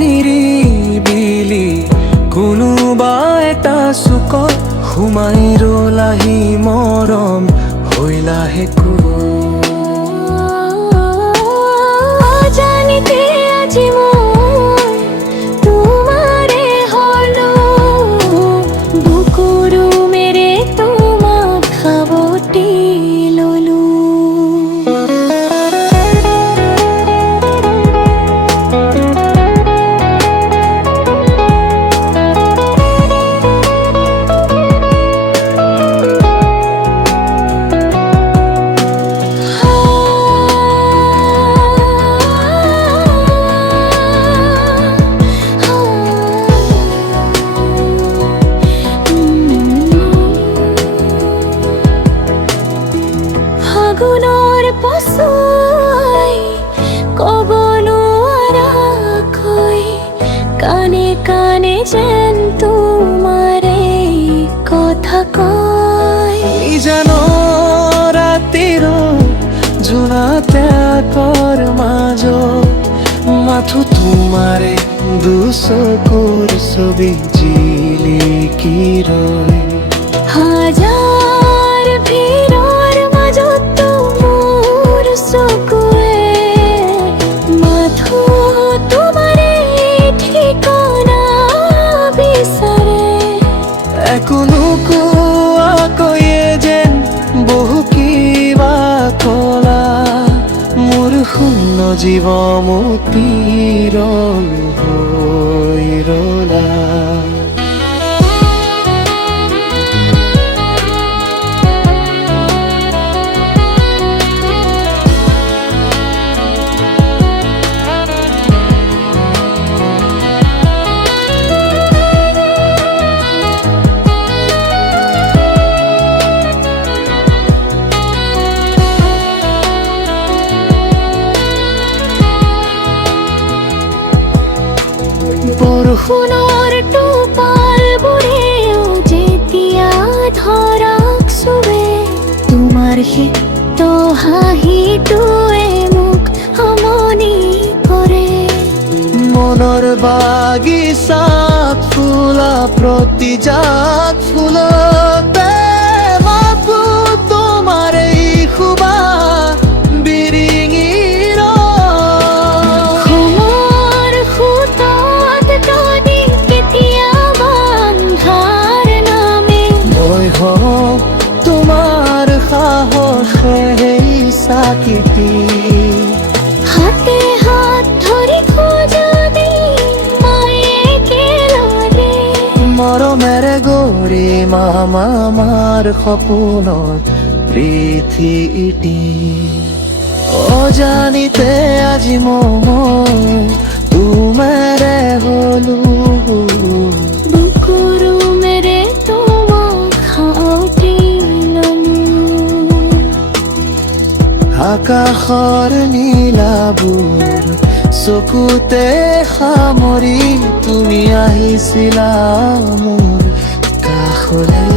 নিৰিবিলি কোনোবা এটা চুকত সোমাই ৰলাহি মৰম হৈলাহে অজানিতে আজি মই তোমাৰে হলো বুকুৰু মেৰে তোমাক খাবটি ললো ফাগুনৰ পছই ক'ব নোৱাৰাকৈ কানে কানে যেন তোমাৰে কথা কয় জানো ৰাতিৰ জোনাকৰ মাজত মাথো তোমাৰে দুচকুৰ ছবি জিলিকি ৰয় হাজাৰ ভিৰৰ মাজতো মোৰ চকুৱে মাথো তোমাৰে ঠিকনা বিচাৰে একো নোকোৱাকৈয়ে যেন বহু কিবা কলা মোৰ শূন্য জীৱ মোতীৰ হৈ ৰলা বৰষুণৰ টোপালবোৰেও যেতিয়া ধৰক চুৱে তোমাৰ শীত হাঁহিটোৱে মোক আমনি কৰে মনৰ বাগিচাত ফুলা প্ৰতিজাত ফুলতে ভাবো তোমাৰ এই সুবা বিৰিঙিৰ খোমৰ খুঁটাত তদি কেতিয়াবা আন্ধাৰ নামে মই হওঁ তোমাৰ সাহসে সেই চাকিটি হাতে হাত ধৰি খোজা দি মায়ে একেলগে মৰমেৰে গৌৰী মামাৰ সপোনত পৃথিৱীটি অজানিতে আজি মই তোমাৰে হলো বুকুৰু মেৰে তোমাক খাওঁতি ললো আকাশৰ নীলাবোৰ চকুতে সামৰি তুমি আহিছিলা মোৰ কাষলৈ